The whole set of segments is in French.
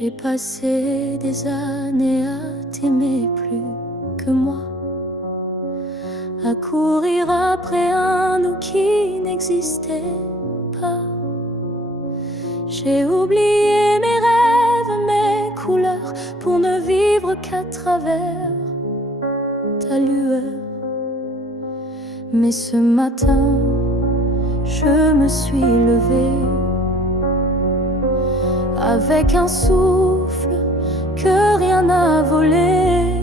J'ai passé des années à t'aimer plus que moi, à courir après un nous qui n'existait pas. J'ai oublié mes rêves, mes couleurs, pour ne vivre qu'à travers ta lueur. Mais ce matin, je me suis levée avec un souffle que rien n'a volé.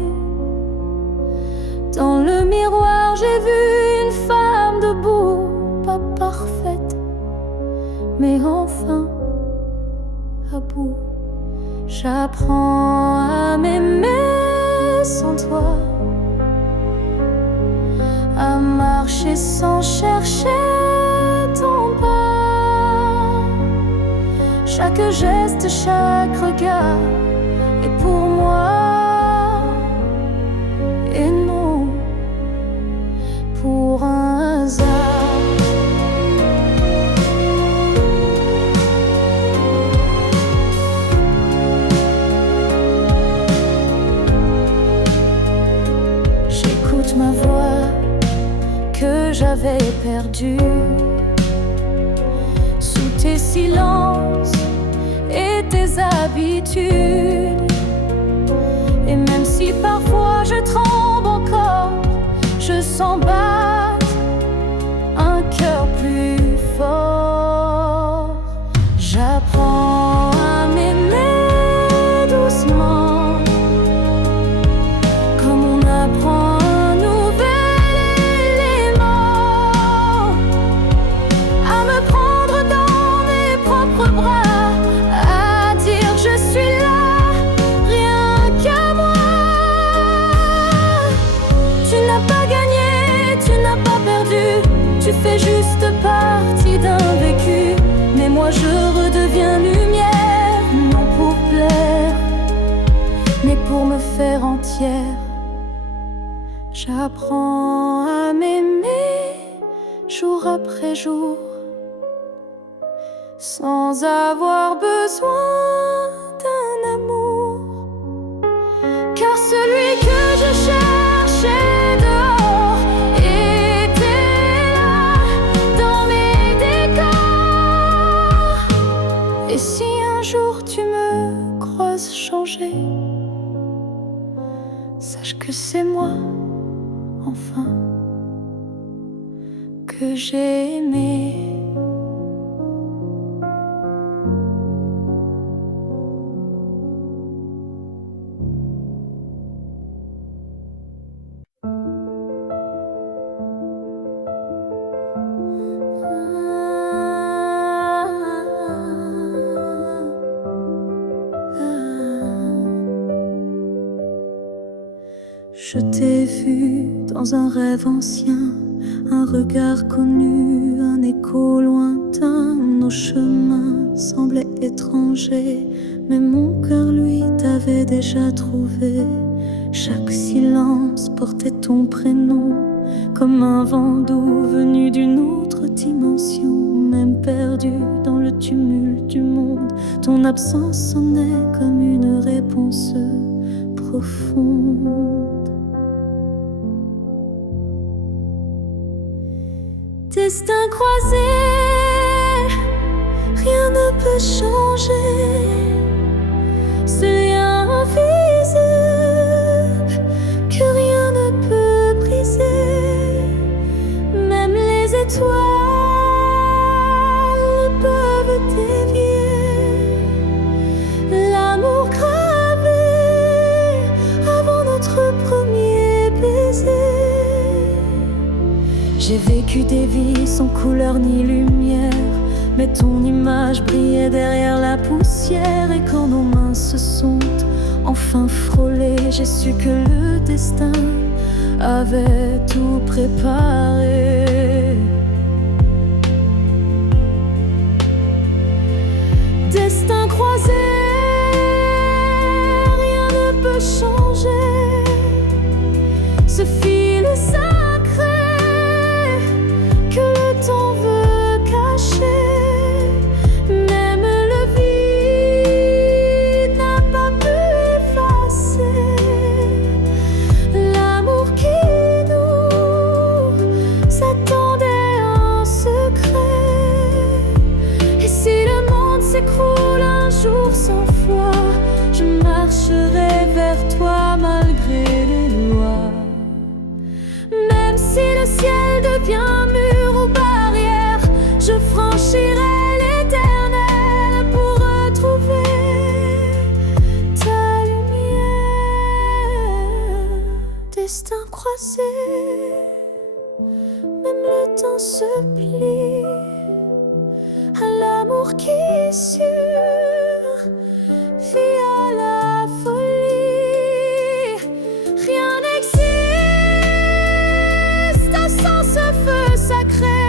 Dans le miroir, j'ai vu une femme debout, pas parfaite, mais enfin à bout. J'apprends à m'aimer sans toi, à marcher sans chercher ton pas. Chaque geste, chaque regard est pour moi, et non pour un hasard. J'écoute ma voix que j'avais perdue sous tes silences et tes habitudes. Et même si parfois je tremble encore, je sens battre un cœur plus fort. J'apprends à m'aimer doucement, comme on apprend un nouvel élément, à me prendre dans mes propres bras, à dire je suis là, rien qu'à moi. Tu n'as pas gagné, tu n'as pas perdu, tu fais juste partie d'un vécu. Mais moi je redeviens lumière, non pour plaire, mais pour me faire entière. J'apprends à m'aimer jour après jour, sans avoir besoin d'un amour. Car celui que je cherchais dehors était là, dans mes décors. Et si un jour tu me croises changer, sache que c'est moi, enfin, que j'ai aimé. Je t'ai vu dans un rêve ancien, un regard connu, un écho lointain. Nos chemins semblaient étrangers, mais mon cœur, lui, t'avait déjà trouvé. Chaque silence portait ton prénom, comme un vent doux venu d'une autre dimension. Même perdu dans le tumulte du monde, ton absence sonnait comme une réponse profonde. Destin croisé, rien ne peut changer. Ce lien invisible que rien ne peut briser. Même les étoiles ne peuvent dévier l'amour gravé avant notre premier baiser. J'ai vécu des vies sans couleur ni lumière, mais ton image brillait derrière la poussière. Et quand nos mains se sont enfin frôlées, j'ai su que le destin avait tout préparé. Destin croisé, rien ne peut changer. Ce fil sacré que le temps veut cacher, même le vide destins croisés, même le temps se plie à l'amour qui est sûr, vit à la folie. Rien n'existe sans ce feu sacré,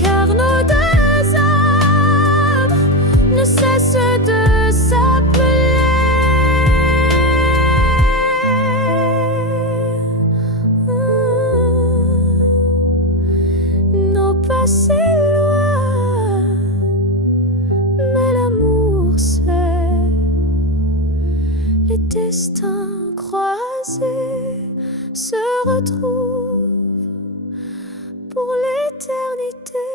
car nos deux âmes ne cessent de s'appeler. Nos passés loin, mais l'amour sait. Les destins croisés se retrouvent pour l'éternité.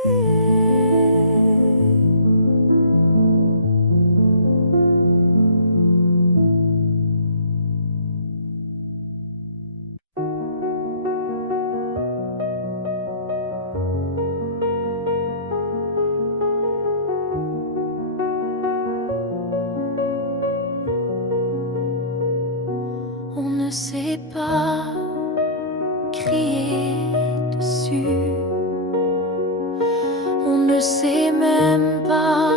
On ne sait pas crier dessus, on ne sait même pas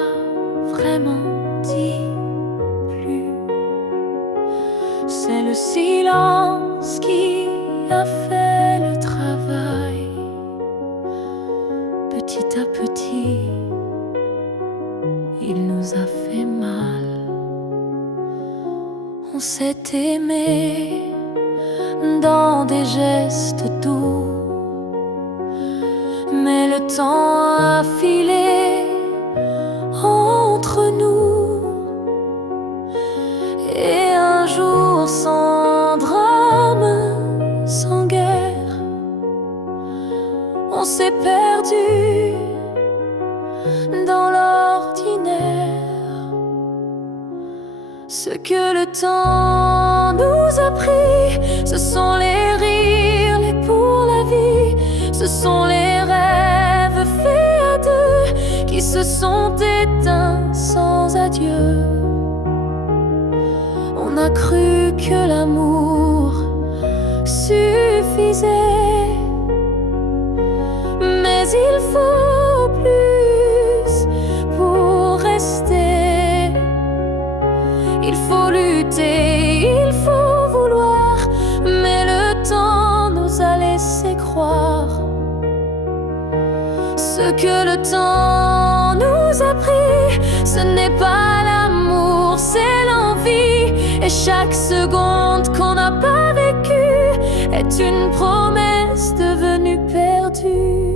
vraiment dire plus. C'est le silence qui a fait le travail. Petit à petit, il nous a fait mal. On s'est aimé dans des gestes doux, mais le temps a filé entre nous. Et un jour sans drame, sans guerre, on s'est perdu dans l'ordinaire. Ce que le temps nous a pris, ce sont les rires, les pour la vie. Ce sont les rêves faits à deux qui se sont éteints sans adieu. On a cru que l'amour suffisait, mais il faut plus pour rester. Il faut lutter, il faut vouloir, mais le temps nous a laissé croire. Ce que le temps nous a pris, ce n'est pas l'amour, c'est l'envie. Et chaque seconde qu'on n'a pas vécue est une promesse devenue perdue.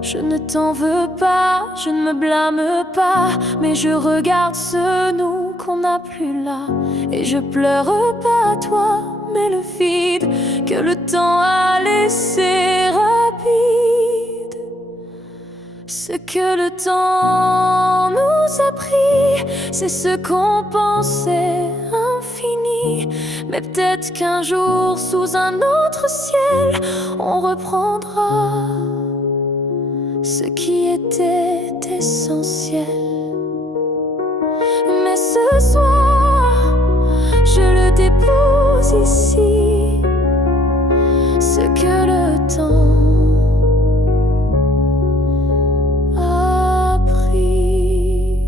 Je ne t'en veux pas, je ne me blâme pas, mais je regarde ce nous qu'on n'a plus là. Et je pleure pas à toi, mais le vide que le temps a laissé rapide. Ce que le temps nous a pris, c'est ce qu'on pensait infini. Mais peut-être qu'un jour, sous un autre ciel, on reprendra ce qui était essentiel. Mais ce soir, je le dépose ici, ce que le temps a pris.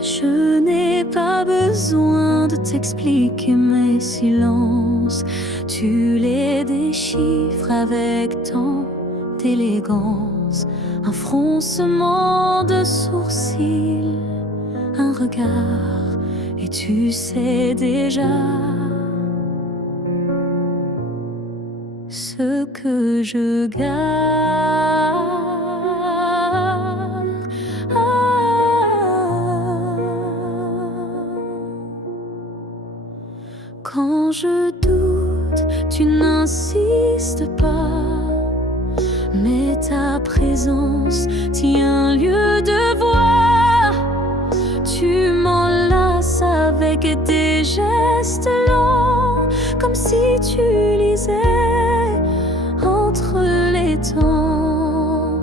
Je n'ai pas besoin de t'expliquer mes silences. Tu les déchiffres avec tant d'élégance. Un froncement de sourcils, un regard, et tu sais déjà ce que je garde. Quand je doute, tu n'insistes pas, mais ta présence tient lieu de voix. Tu m'enlaces avec des gestes lents, comme si tu lisais entre les temps.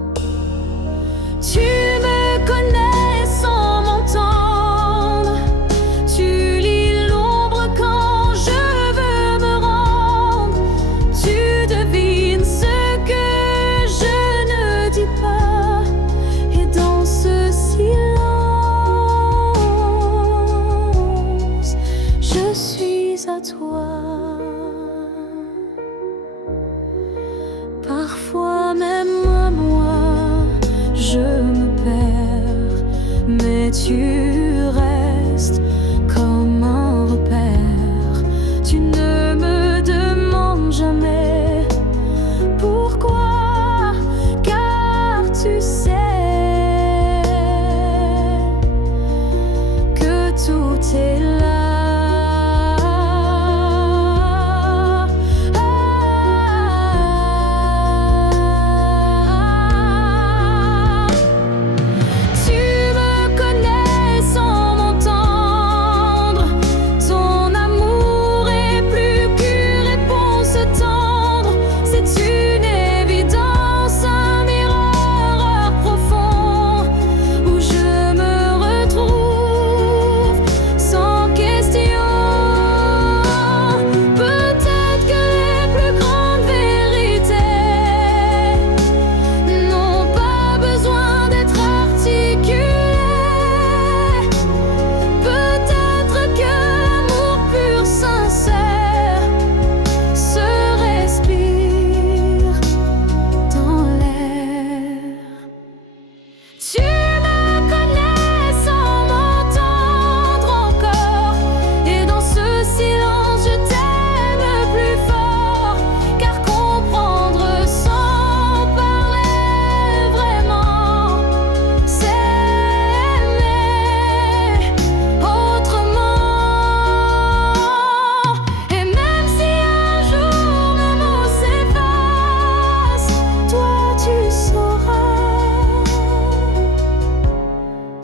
tu restes comme un repère. Tu ne me demandes jamais pourquoi, car tu sais que tout est là.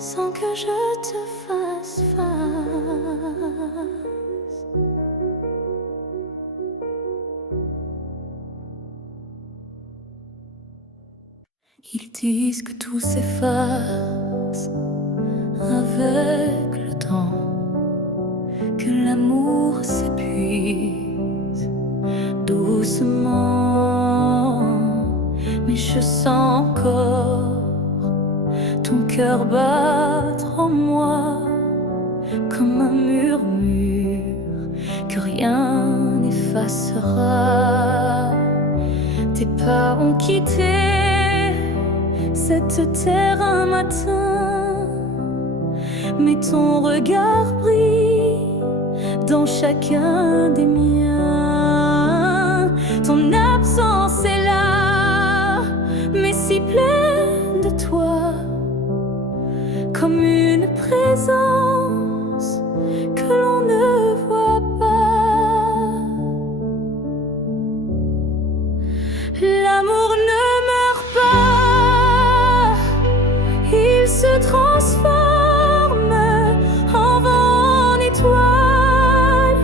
Sans que je te fasse face. Ils disent que tout s'efface avec le temps, que l'amour s'épuise doucement, mais je sens encore ton cœur battre en moi comme un murmure que rien n'effacera. Tes pas ont quitté cette terre un matin, mais ton regard brille dans chacun des miens. Ton absence est là, mais si pleine de toi, comme une présence que l'on ne voit pas. L'amour ne meurt pas, il se transforme en vent, en étoile,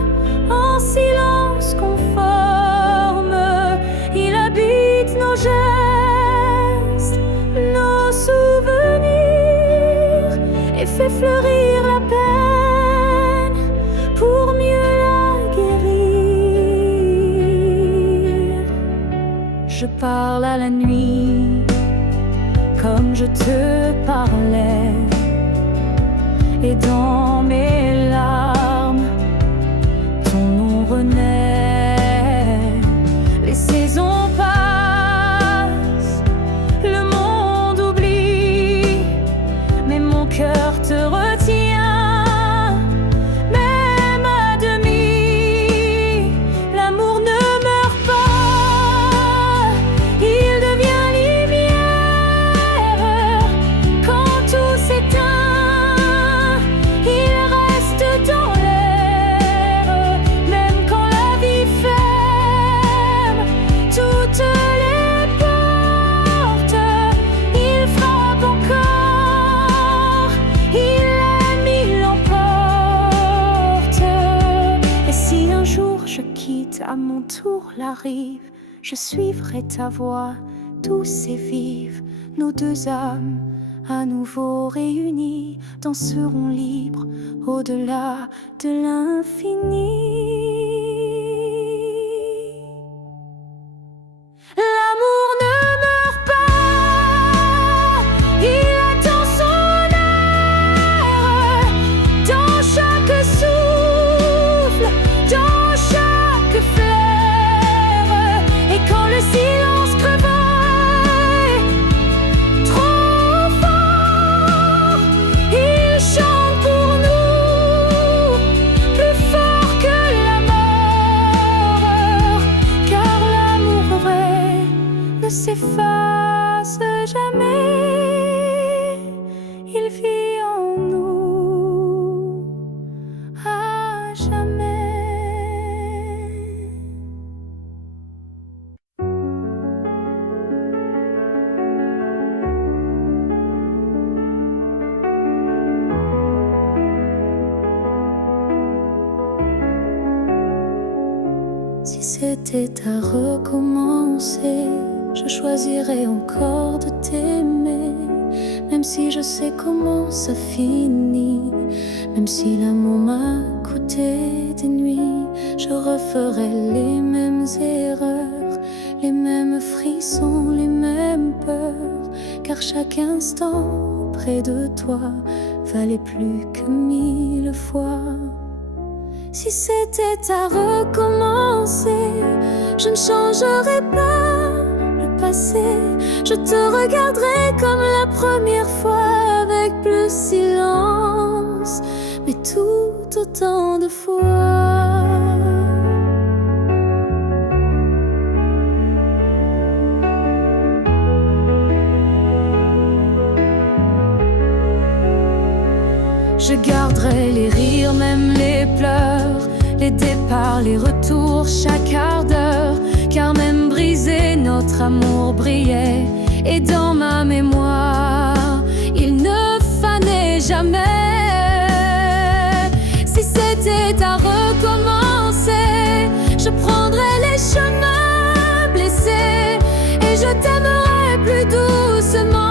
en silence conforme. Il habite nos gestes, nos souvenirs, et fait fleurir la peine pour mieux la guérir. Je parle à la nuit comme je te parlais, et dans mes larmes ton nom renaît. Les saisons passent, le monde oublie, mais mon cœur te retient, même à demi. L'amour ne meurt pas, il devient lumière quand tout s'éteint. Il reste dans l'air, même quand la vie ferme toutes les portes. Il frappe encore, il aime, il l'emporte. Et si un jour je quitte à mon tour la rive, je suivrai ta voix douce et vive. Nos deux âmes à nouveau réunies danseront libres au-delà de l'infini. L'amour ne meurt pas, il attend son heure dans chaque souffle, dans chaque fleur. Et quand le silence crevaille trop fort, il passe jamais, il vit en nous à jamais. Si c'était à recommencer, je choisirais encore de t'aimer. Même si je sais comment ça finit, même si l'amour m'a coûté des nuits, je referais les mêmes erreurs, les mêmes frissons, les mêmes peurs. Car chaque instant près de toi valait plus que 1000 fois. Si c'était à recommencer, je ne changerais pas le passé. Je te regarderai comme la première fois, avec plus silence, mais tout autant de fois. Je garderai les rires, même les pleurs, les départs, les retours, chaque quart d'heure. Car même brisé, notre amour brillait. Et dans ma mémoire, il ne fanait jamais. Si c'était à recommencer, je prendrais les chemins blessés. Et je t'aimerais plus doucement.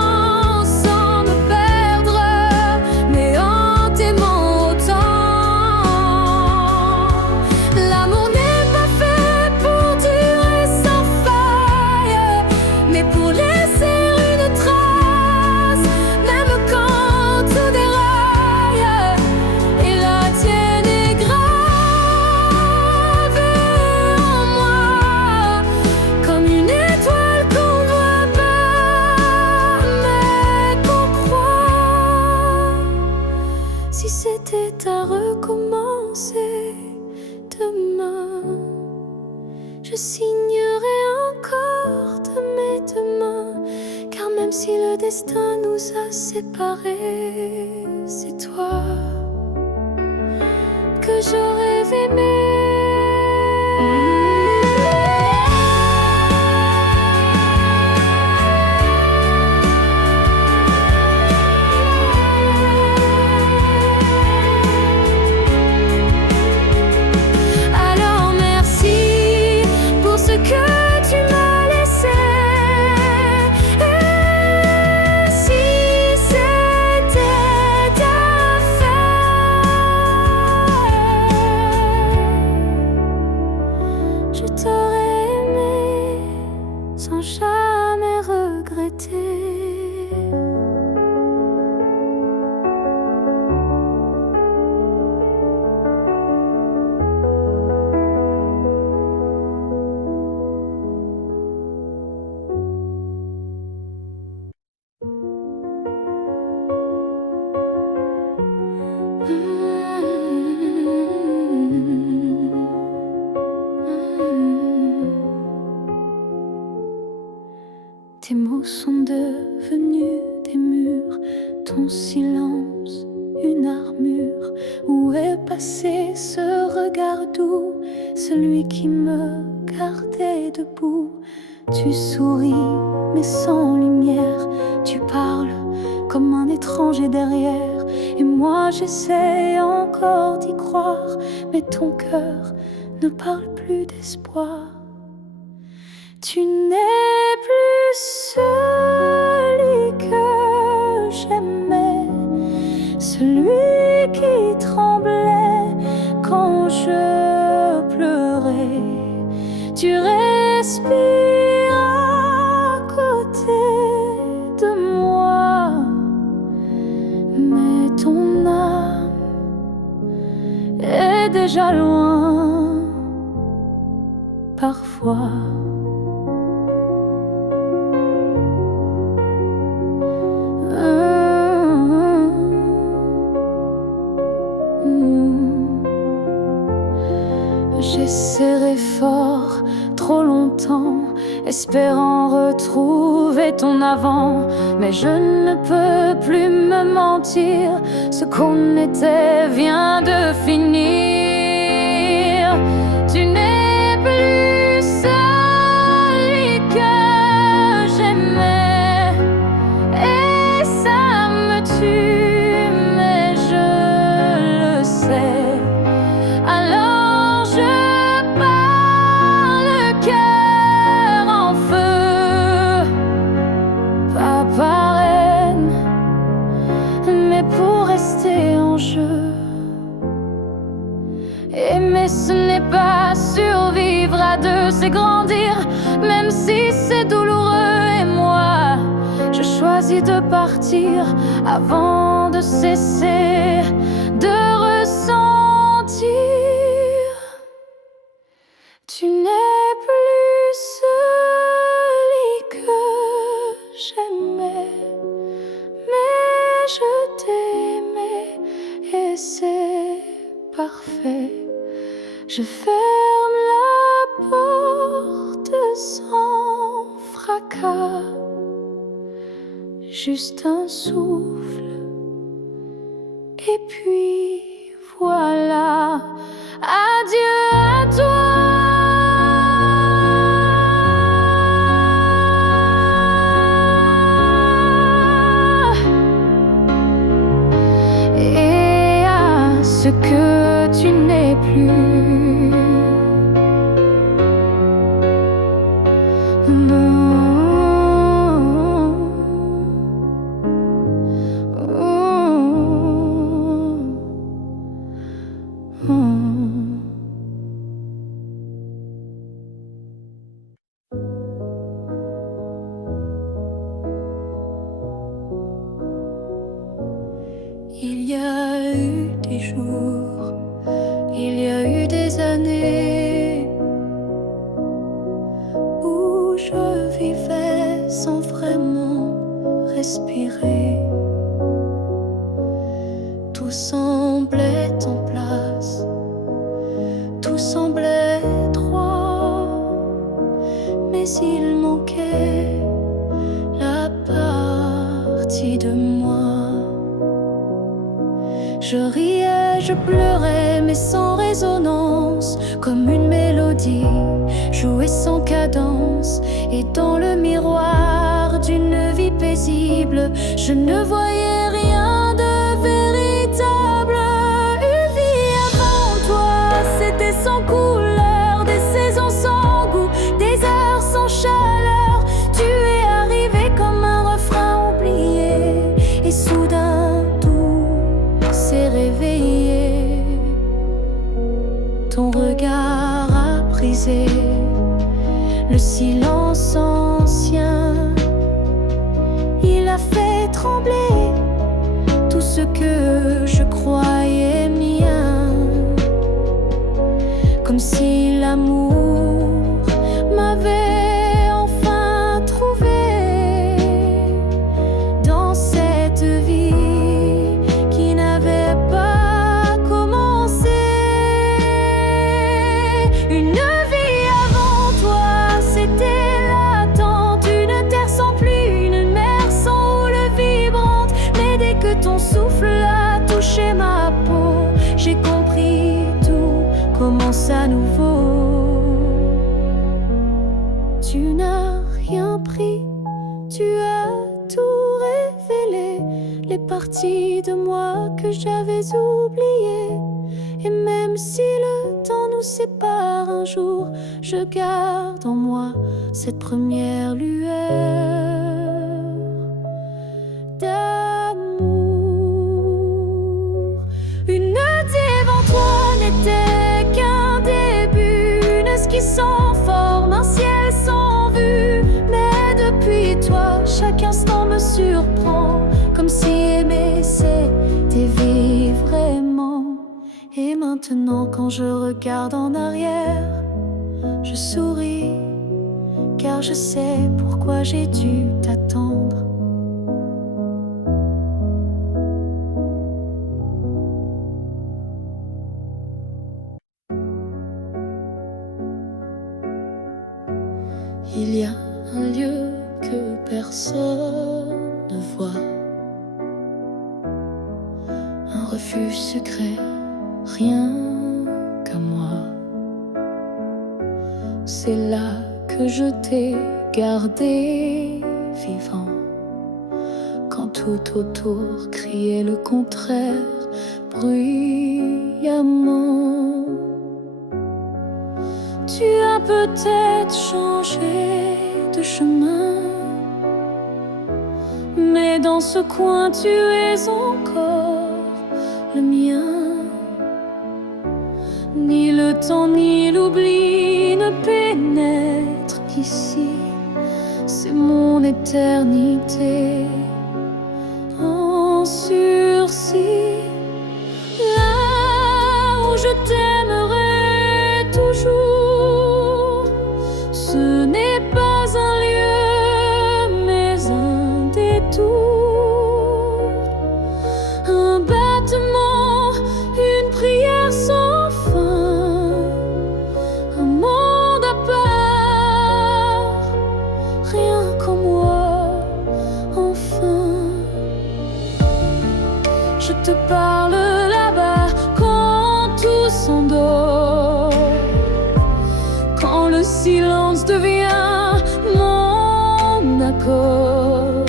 Si c'était à recommencer demain, je signerai encore de mes deux mains. Car même si le destin nous a séparés, c'est toi que je rêve aimer. Je t'aurais aimé sans jamais regretter. Tes mots sont devenus des murs, ton silence une armure. Où est passé ce regard doux, celui qui me gardait debout? Tu souris mais sans lumière, tu parles comme un étranger derrière. Et moi j'essaie encore d'y croire, mais ton cœur ne parle plus d'espoir. Tu n'es plus celui que j'aimais, celui qui tremblait quand je pleurais. Tu respires à côté de moi, mais ton âme est déjà loin parfois. J'ai serré fort trop longtemps espérant retrouver ton avant. Mais je ne peux plus me mentir, ce qu'on était vient de finir. Tu n'es plus celui que j'aimais, et ça me tue, mais je le sais. Alors je pars le cœur en feu, pas par haine, mais pour rester en jeu. Aimer, ce n'est pas survivre à deux, c'est grandir, même si c'est douloureux. Et moi, je choisis de partir avant de cesser de ressentir. Tu n'es plus celui que j'aimais, mais je t'aimais et c'est parfait. Je ferme la porte sans fracas, juste un souffle, et puis voilà. Adieu à toi. Et à ce que tu n'es plus. Il y a eu des jours, il y a eu des années où je vivais sans vraiment respirer. Tout semblait en place, tout semblait droit, mais il manquait la partie de moi. Je riais, je pleurais, mais sans résonance, comme une mélodie jouée sans cadence. Et dans le miroir d'une vie paisible, je ne voyais rien de véritable. Une vie avant toi, c'était sans couleur, des saisons sans goût, des heures sans chaleur. Tu es arrivé comme un refrain oublié, et soudain réveillé. Ton regard a brisé le silence ancien. Il a fait trembler tout ce que je croyais mien, comme si l'amour m'avait enfin trouvé dans cette vie pas commencé. Une vie avant toi, c'était l'attente, une terre sans pluie, une mer sans houle vibrante. Mais dès que ton souffle a touché ma peau, j'ai compris, tout commence à nouveau. Tu n'as rien pris, tu as tout révélé, les parties de moi que j'avais oubliées. Et même si le temps nous sépare un jour, je garde en moi cette première lueur d'amour. Une nuit devant toi n'était qu'un début, une esquisse sans forme, un ciel sans vue. Mais depuis toi, chaque instant me surprend, comme si aimer c'était vivre vraiment. Et maintenant quand je regarde en arrière, je souris, car je sais pourquoi j'ai dû t'attendre. Il y a ne voit. Un refuge secret, rien qu'à moi. C'est là que je t'ai gardé vivant, quand tout autour criait le contraire bruyamment. Tu as peut-être changé de chemin, mais dans ce coin tu es encore le mien. Ni le temps ni l'oubli ne pénètrent ici, c'est mon éternité en sursis. Là où je t'aimerai toujours, ce n'est pas un lieu mais un détour, un battement, une prière sans fin, un monde à part, rien qu'en moi, enfin. Je te parle là-bas quand tout s'endort, quand le silence devient mon accord.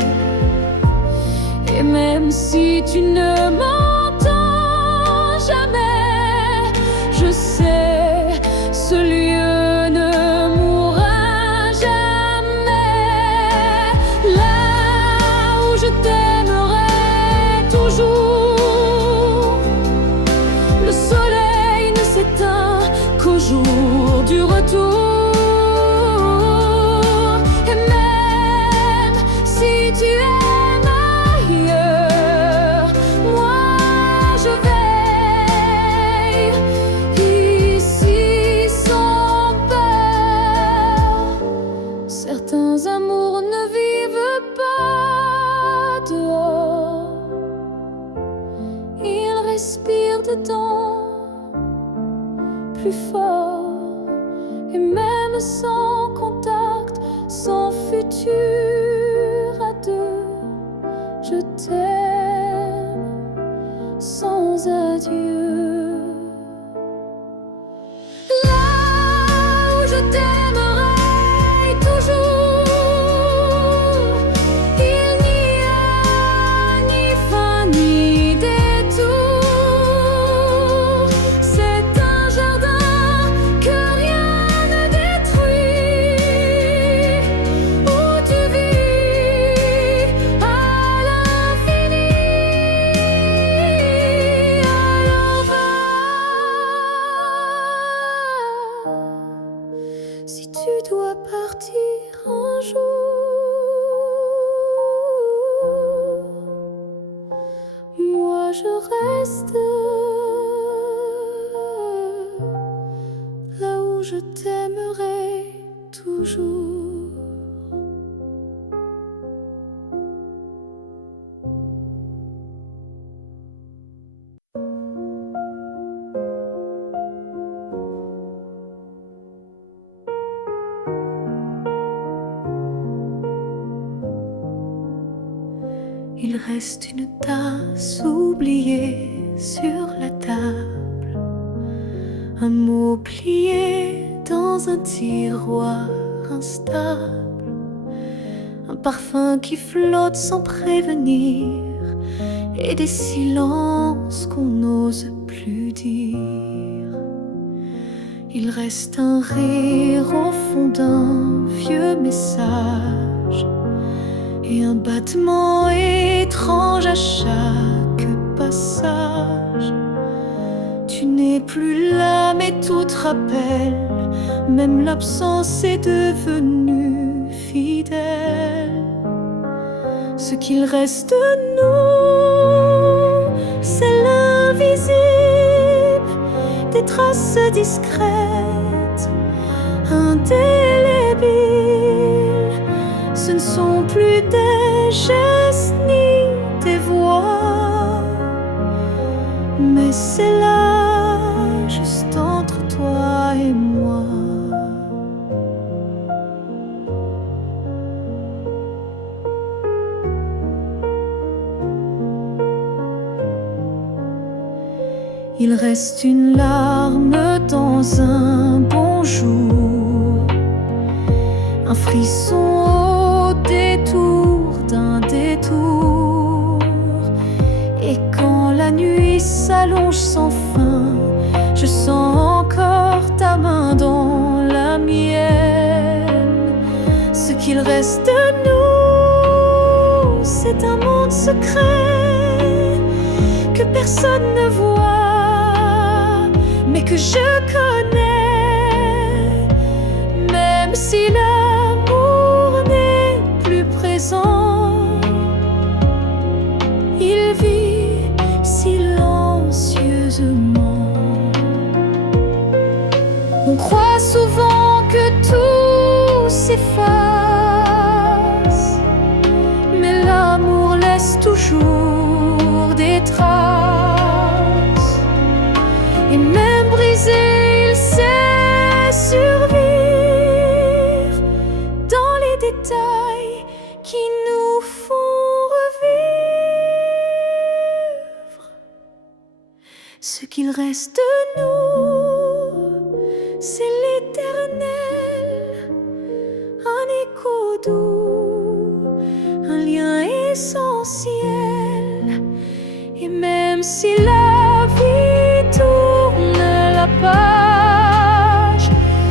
Et même si tu ne m'entends jamais, je sais, ce lieu ne mourra jamais. Là où je t'aimerai toujours, le soleil ne s'éteint qu'au jour du retour. Et même si tu aimes ailleurs, moi je veille ici sans peur. Certains amours ne vivent pas dehors, ils respirent dedans plus fort. Et même sans contact, sans futur à deux, je t'aime sans adieu. Là où je t'aimerai toujours, il n'y a ni fin ni détour. C'est un jardin que rien ne détruit, où tu vis à l'infini. Alors va, si tu dois partir un jour, moi je reste là où je t'aimerai toujours. Il reste une tasse oubliée sur la table, un mot plié dans un tiroir instable, un parfum qui flotte sans prévenir, et des silences qu'on n'ose plus dire. Il reste un rire au fond d'un vieux message, et un battement étrange à chaque passage. Tu n'es plus là mais tout te rappelle, même l'absence est devenue fidèle. Ce qu'il reste de nous, c'est l'invisible, des traces discrètes, indélébiles. Ce ne sont plus des gestes ni des voix, mais c'est là, juste entre toi et moi. Il reste une larme dans un bonjour, un frisson au détour d'un détour. Et quand la nuit s'allonge sans fin, je sens encore ta main dans la mienne. Ce qu'il reste de nous, c'est un monde secret que personne ne voit, mais que je connais. Même si l'amour n'est plus présent, il vit silencieusement. On croit souvent que tout s'efface, mais l'amour laisse toujours des traces. Et même brisé, il sait survivre dans les détails qui nous font revivre. Ce qu'il reste de nous, c'est l'éternel, un écho doux, un lien essentiel. Et même si la vie tourne la page,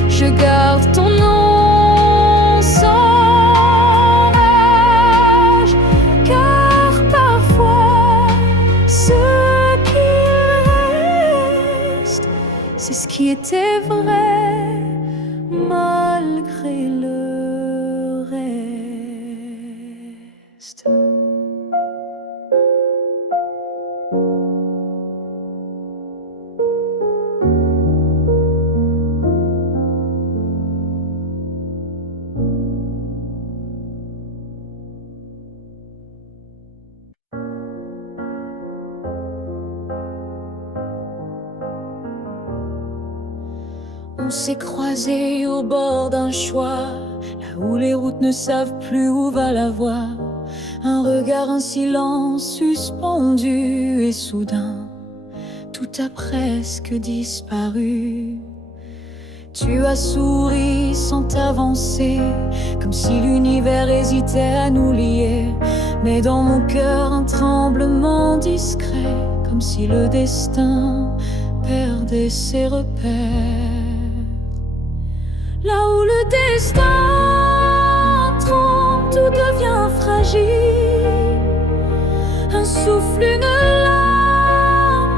je garde ton nom sans rage, car parfois ce qui reste, c'est ce qui était vrai malgré le reste. On s'est croisés au bord d'un choix, là où les routes ne savent plus où va la voie. Un regard, un silence suspendu, et soudain, tout a presque disparu. Tu as souri sans t'avancer, comme si l'univers hésitait à nous lier. Mais dans mon cœur, un tremblement discret, comme si le destin perdait ses repères. Là où le destin tremble, tout devient fragile. Un souffle, une larme,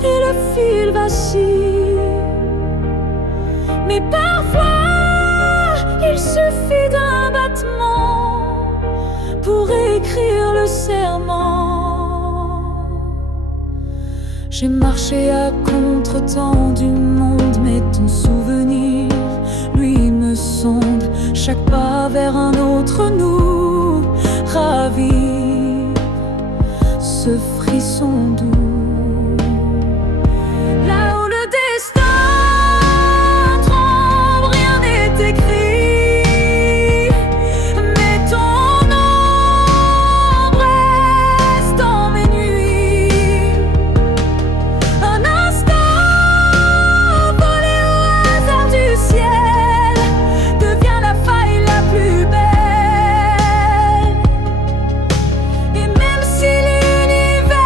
et le fil vacille. Mais parfois, il suffit d'un battement pour écrire le serment. J'ai marché à contre-temps du monde, mais ton souvenir, lui, me sonde. Chaque pas vers un autre nous ravive ce frisson doux. Là où le destin tremble, rien n'est écrit, mais ton ombre reste dans mes nuits. Un instant volé au hasard du ciel devient la faille la plus belle. Et même si l'univers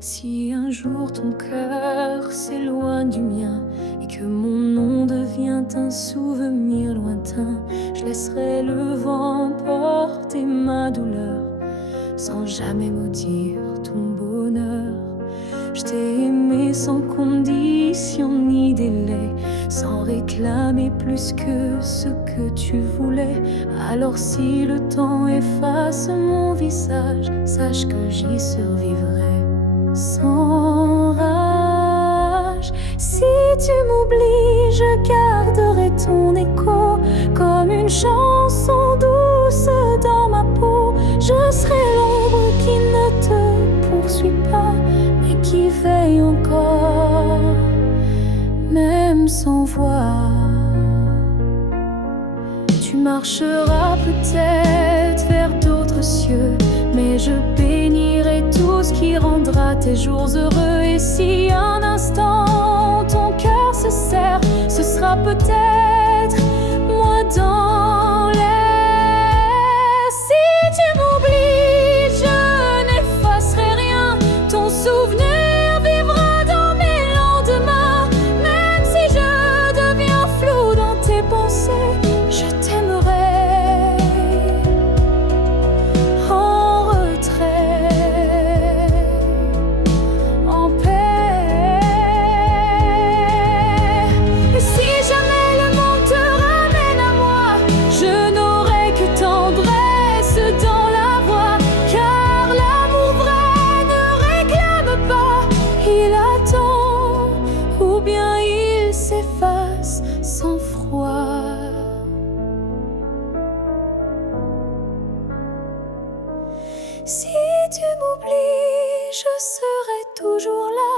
Si un jour ton cœur s'éloigne du mien et que mon nom devient un souvenir lointain, je laisserai le vent porter ma douleur sans jamais maudire ton bonheur. Je t'ai aimé sans condition ni délai, sans réclamer plus que ce que tu voulais. Alors si le temps efface mon visage, sache que j'y survivrai sans rage. Si tu m'oublies, je garderai ton écho comme une chanson douce dans ma peau. Je serai l'ombre qui ne te poursuit pas, mais qui veille encore, même sans voix. Tu marcheras peut-être vers d'autres cieux, mais je bénirai tout ce qui rendra tes jours heureux. Et si un instant ton cœur se serre, ce sera peut-être moi dans l'air. Si tu m'oublies, je n'effacerai rien. Ton souvenir vivra dans mes lendemains. Même si je deviens flou dans tes pensées, je t'aimerai en retrait, en paix. Et si jamais le monde te ramène à moi, je n'aurai que tendresse dans la voix. Car l'amour vrai ne réclame pas, il attend, ou bien il s'efface sans froid. Si tu m'oublies, je serai toujours là,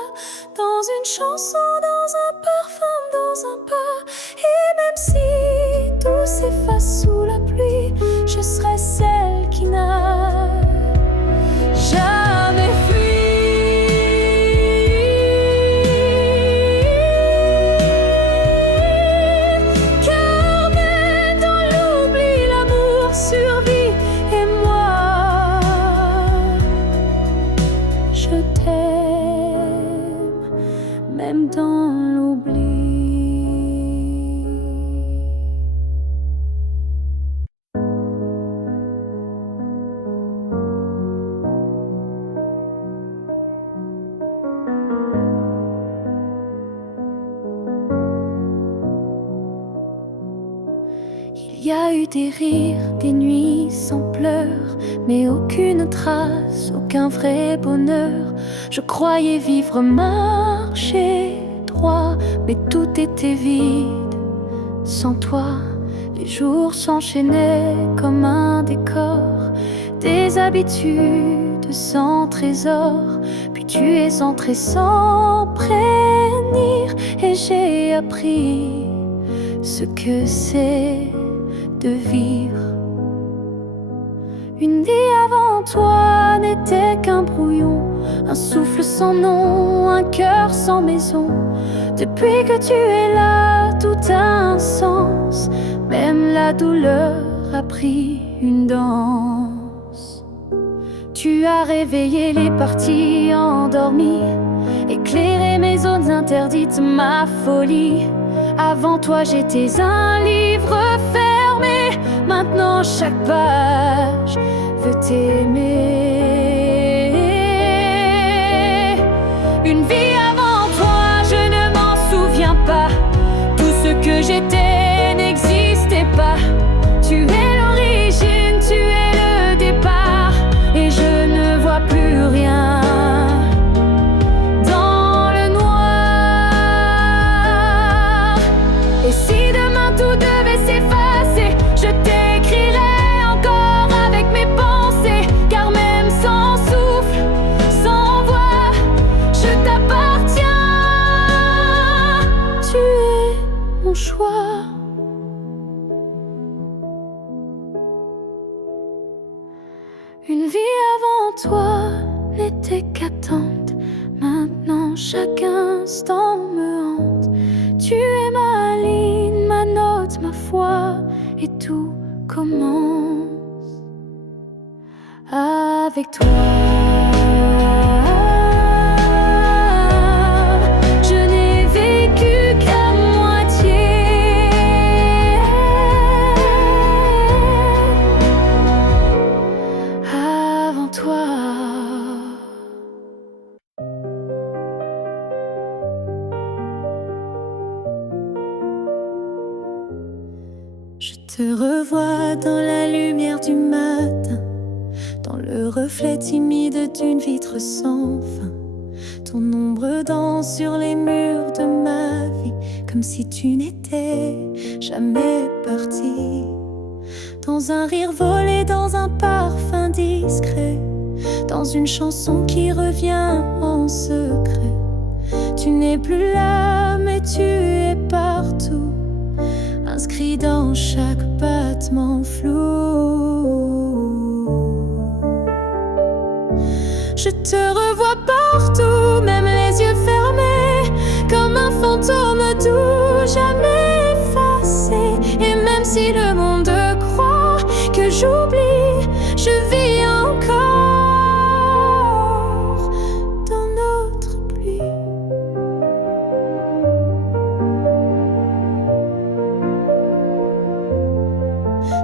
dans une chanson, dans un parfum, dans un pas. Et même si tout s'efface sous la pluie, je serai celle qui n'a jamais fui. Car même dans l'oubli, l'amour survit. Et moi, je t'aime, même dans l'oubli. Il y a eu des rires, des nuits sans pleurs, mais aucune trace, aucun vrai bonheur. Je croyais vivre, marcher droit, mais tout était vide. Sans toi, les jours s'enchaînaient comme un décor, des habitudes sans trésor. Puis tu es entré sans prévenir, et j'ai appris ce que c'est de vivre. Une vie avant toi n'était qu'un brouillon, un souffle sans nom, un cœur sans maison. Depuis que tu es là, tout a un sens, même la douleur a pris une danse. Tu as réveillé les parties endormies, éclairé mes zones interdites, ma folie. Avant toi j'étais un livre fermé, maintenant chaque page veut t'aimer. Une vie avant toi, je ne m'en souviens pas. Tout ce que j'étais n'existait pas. Tu es l'origine, tu es le départ, et je ne vois plus rien dans le noir. Et si demain tout devait s'effacer, je t'écrirai encore avec mes pensées. Car même sans souffle, sans voix, je t'appartiens. Tu es mon choix. Une vie avant toi n'était qu'attente, maintenant chaque instant me hante. Tu es ma ligne, ma note, ma foi, et tout commence avec toi. Je te revois dans la lumière du matin, dans le reflet timide d'une vitre sans fin. Ton ombre danse sur les murs de ma vie, comme si tu n'étais jamais parti. Dans un rire volé, dans un parfum discret, dans une chanson qui revient en secret. Tu n'es plus là, mais tu es partout, inscrit dans chaque battement flou. Je te revois partout, même les yeux fermés, comme un fantôme doux, jamais effacé. Et même si le monde croit que j'oublie, je vis encore dans notre pluie.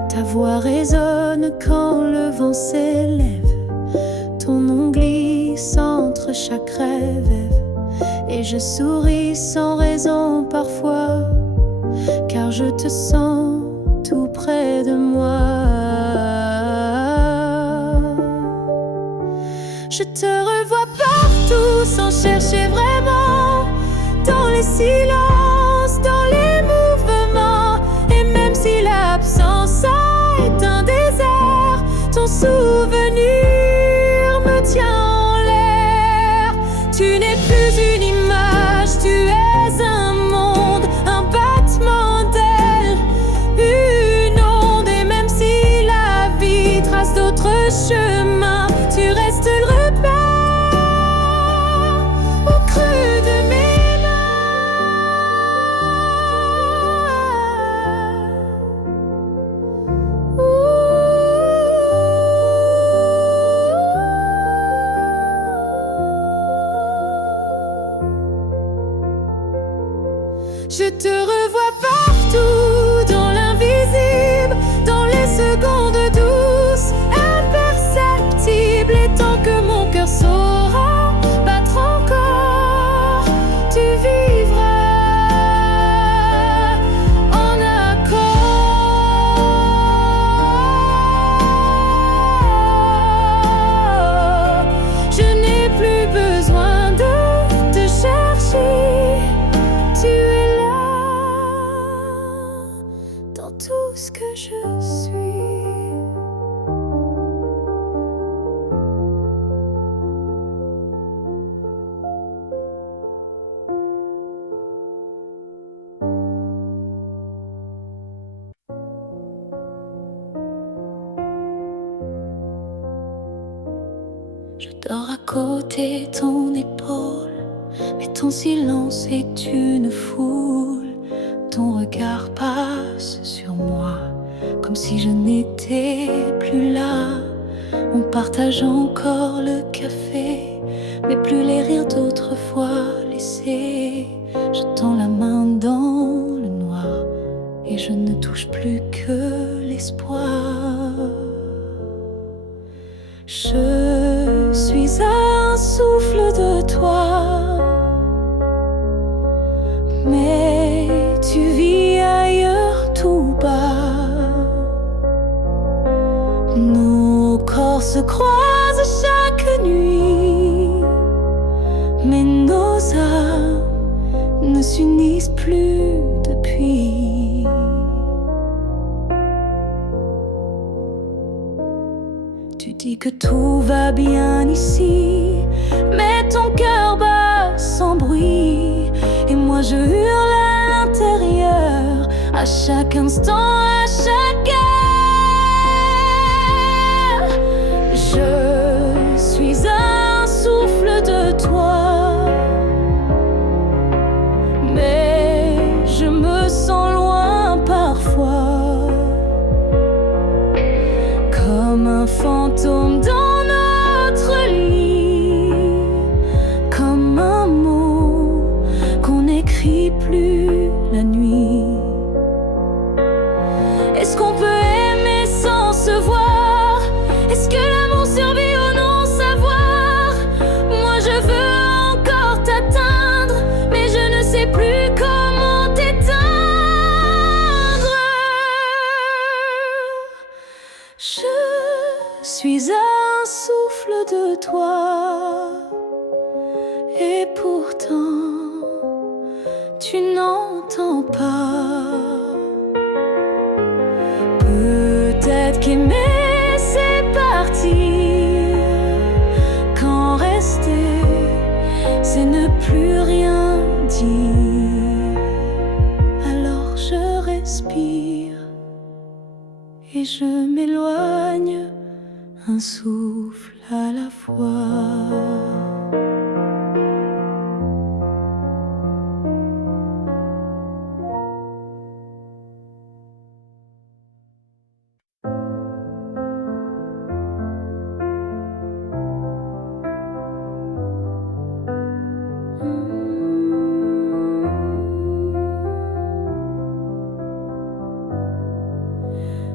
Ta voix résonne quand le vent s'élève, ton nom glisse entre chaque rêve. Et je souris sans raison parfois, car je te sens tout près de moi. Je te revois partout sans chercher vraiment, dans les silences, dans les mouvements. Et même si l'absence a éteint des airs, ton souvenir me tient en l'air. Tu n'es plus une image, tu es un monde, un battement d'ailes, une onde. Et même si la vie trace d'autres chemins, tu restes le repère au creux de mes Je te revois partout, dans l'invisible, dans les secondes douces, imperceptibles. Et tant que mon cœur saura battre encore, tu vivras en accord. Je n'ai plus besoin de te chercher, tu es dans tout ce que je suis. Je dors à côté de ton épaule, mais ton silence est une foule. Ton regard passe sur moi, comme si je n'étais plus là. On partage encore le café, mais plus les rires d'autrefois laissés. Je tends la main dans le noir, et je ne touche plus que l'espoir. Je suis un souffle de toi, mais tu vis ailleurs tout bas. Nos corps se croisent chaque nuit, mais nos âmes ne s'unissent plus depuis. Tu dis que tout va bien ici, mais ton cœur bat sans bruit. Et moi je hurle à l'intérieur, à chaque instant, à chaque heure. Je suis un souffle de toi, mais je me sens loin parfois, comme un fantôme dans notre lit, comme un mot qu'on n'écrit plus la nuit. Est-ce qu'on suis un souffle de toi, et pourtant tu n'entends pas. Peut-être qu'aimer c'est partir, quand rester c'est ne plus rien dire. Alors je respire et je m'éloigne, un souffle à la fois.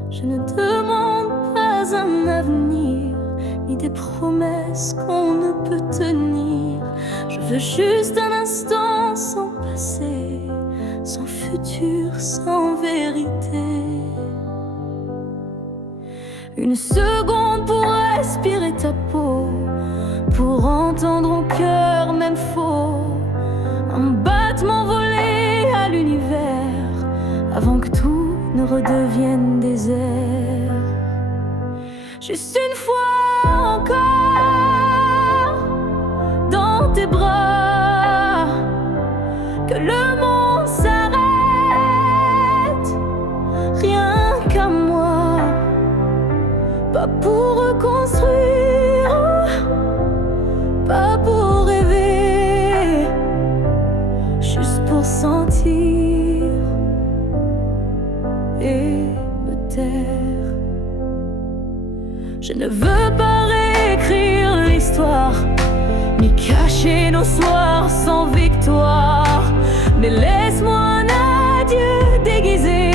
Je ne demande pas un avenir, ni des promesses qu'on ne peut tenir. Je veux juste un instant sans passé, sans futur, sans vérité. Une seconde pour respirer ta peau, pour entendre au cœur même faux un battement volé à l'univers, avant que tout ne redevienne désert. Juste une fois encore dans tes bras, que le monde s'arrête, rien qu'à moi, pas pour reconstruire, pas pour rêver, juste pour sentir et me taire. Je ne veux pas réécrire l'histoire, ni cacher nos soirs sans victoire, mais laisse-moi un adieu déguisé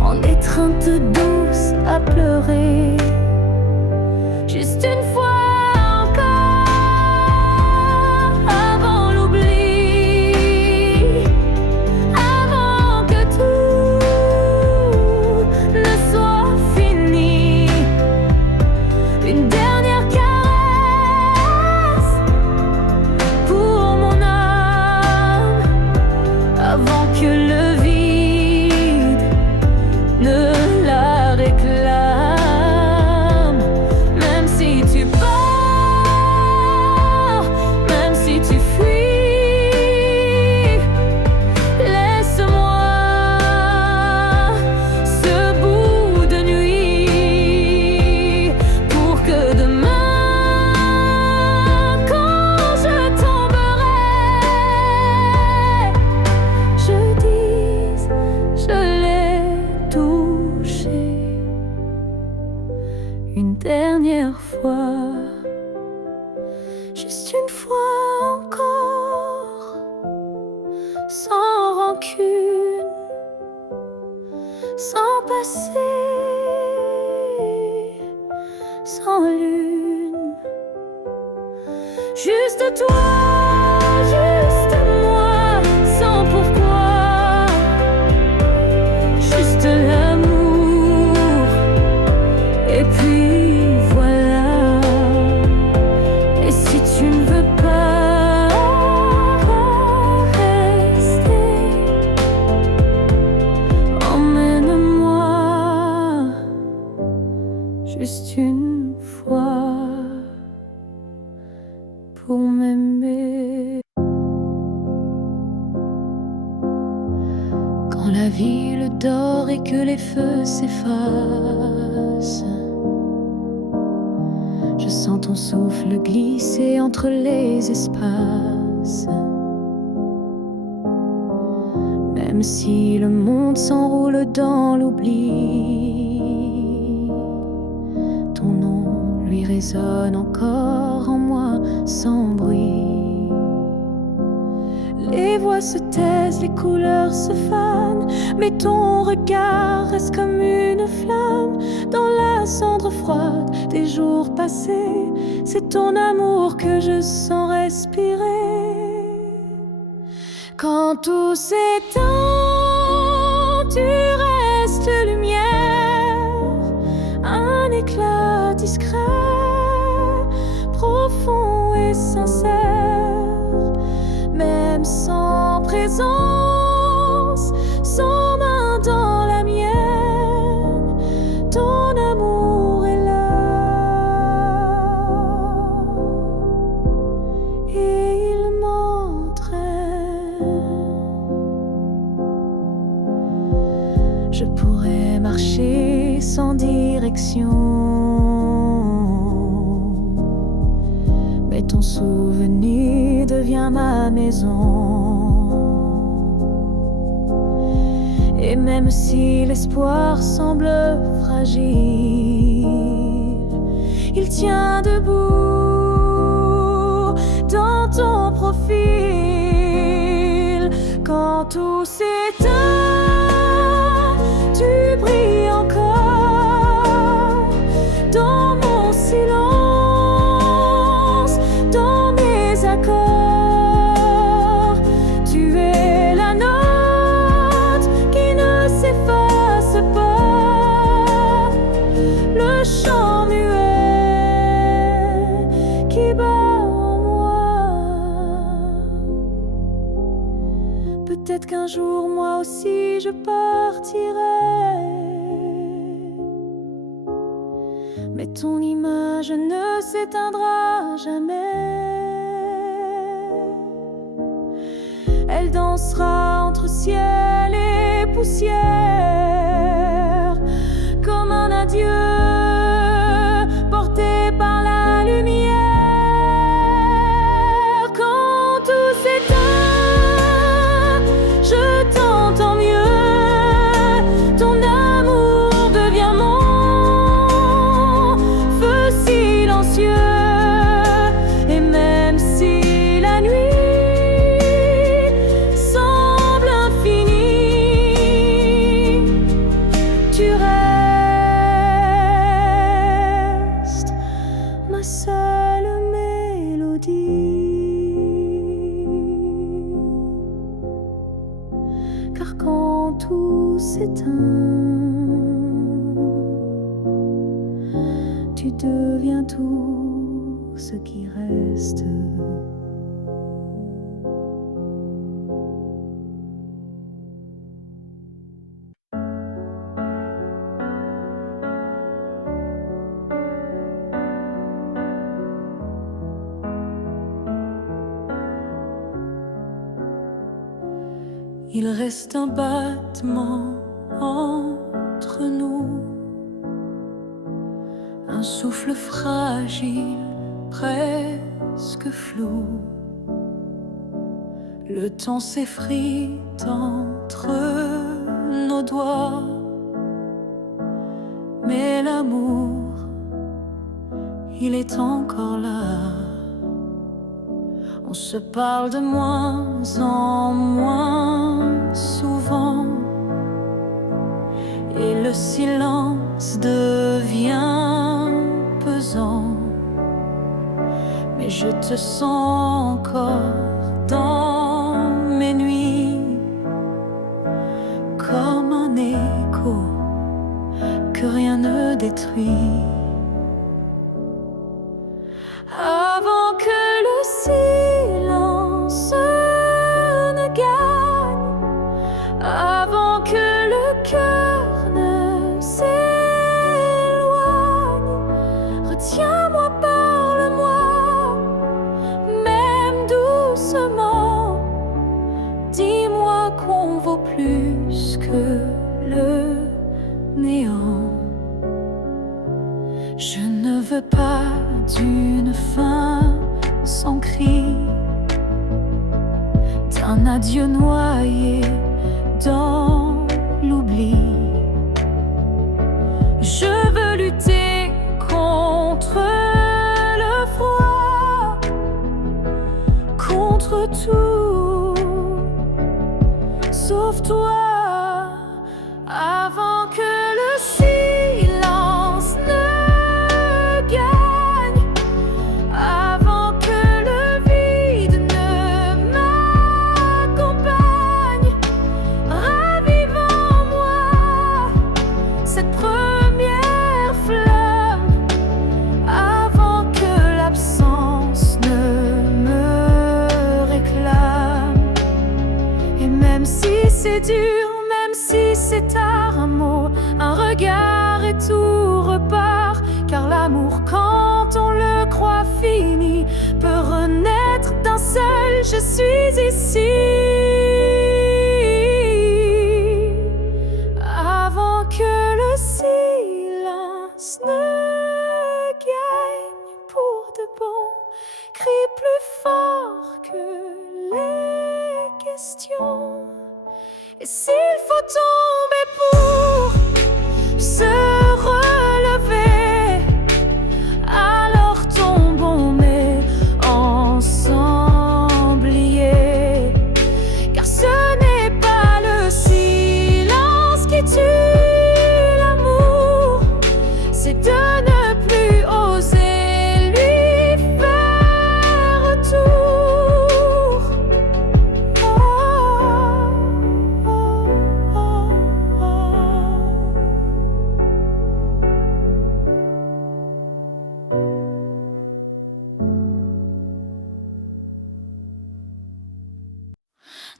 en étreinte douce à pleurer. Juste une fois une dernière fois, juste une fois encore, sans rancune, sans passé, sans lune, juste toi, juste moi, sans pourquoi, juste l'amour, et puis juste une fois pour m'aimer. Quand la ville dort et que les feux s'effacent, je sens ton souffle glisser entre les espaces. Même si le monde s'enroule dans l'oubli, ton nom lui résonne encore en moi sans bruit. Les voix se taisent, les couleurs se fanent, mais ton regard reste comme une flamme dans la cendre froide des jours passés. C'est ton amour que je sens respirer. Quand tout s'éteint, tu restes lumière, un éclat discret Je pourrais marcher sans direction, mais ton souvenir devient ma maison. Et même si l'espoir semble fragile, il tient debout dans ton profil. Quand tout s'éteint, tu brilles encore dans mon silence, dans mes accords. Tu es la note qui ne s'efface pas, le chant muet qui bat en moi. Peut-être qu'un jour moi aussi je partirai, mais ton image ne s'éteindra jamais. Elle dansera entre ciel et poussière, comme un adieu porté par la lumière. Quand tout s'éteint, je t'entends mieux. Ton amour devient mon feu silencieux. Et même si la nuit semble infinie, tu restes ma seule mélodie. Car quand tout s'éteint, tu deviens tout ce qui reste. Il reste un battement entre nous, un souffle fragile, presque flou. Le temps s'effrite entre nos doigts, mais l'amour, il est encore là. On se parle de moins en moins souvent, et le silence devient pesant. Mais je te sens encore dans mes nuits, comme un écho que rien ne détruit. Avant que le silence ne gagne, avant que le cœur ne s'éloigne, retiens-moi, parle-moi, même doucement. Dis-moi qu'on vaut plus que le néant. Je ne veux pas d'une fin sans cri, d'un adieu noyé dans l'oubli. Je veux lutter contre le froid, contre tout, sauf toi. Avant que le silence ne gagne, avant que le vide ne m'accompagne, ravive en moi cette première flamme, avant que l'absence ne me réclame. Et même si c'est dur, même si c'est tard, un mot, un regard et tout repart. Car l'amour, quand on le croit fini, peut renaître d'un seul je suis ici.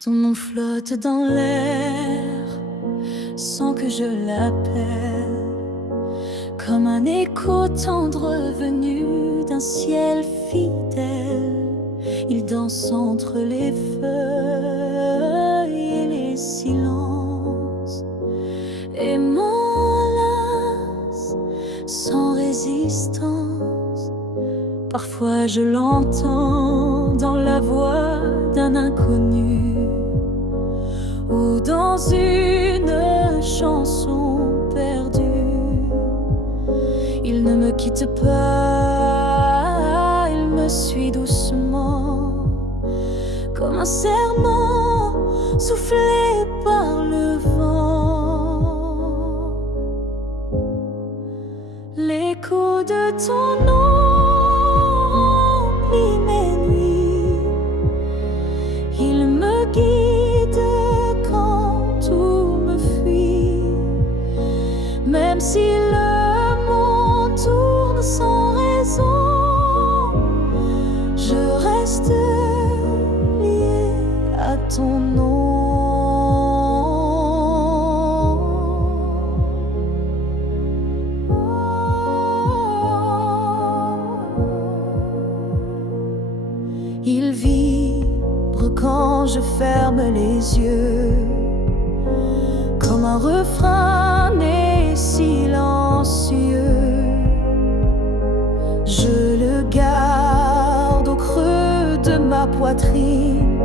Ton nom flotte dans l'air sans que je l'appelle, comme un écho tendre venu d'un ciel fidèle. Il danse entre les feuilles et les silences et m'enlace sans résistance. Parfois je l'entends dans la voix d'un inconnu ou dans une chanson perdue. Il ne me quitte pas, il me suit doucement, comme un serment soufflé par le vent. L'écho de ton nom remplit mes nuits, il me guide quand tout me fuit. Même si le monde tourne sans raison, je reste lié à ton nom. Il vibre quand je ferme les yeux, comme un refrain né silencieux. Je le garde au creux de ma poitrine,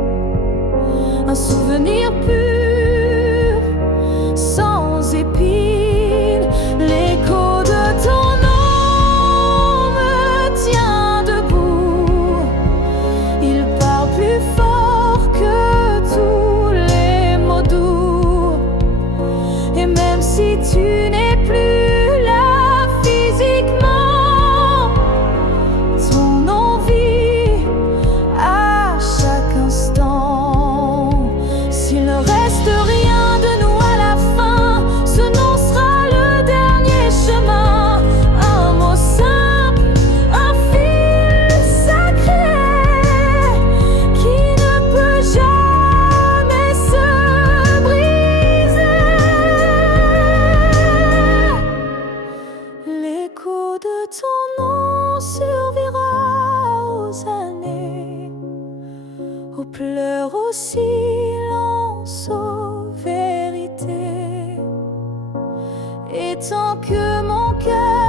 un souvenir pur, sans épines. L'écho de ton nom me tient debout, il parle plus fort que tous les mots doux. Et même si tu n'es plus là physiquement, ton envie à chaque instant. S'il ne reste rien de nous à la fin, ce nom sera le dernier chemin. Un mot simple, un fil sacré qui ne peut jamais se briser. L'écho de ton nom survivra aux années, aux pleurs, aux silences, aux vérités. Et tant que mon cœur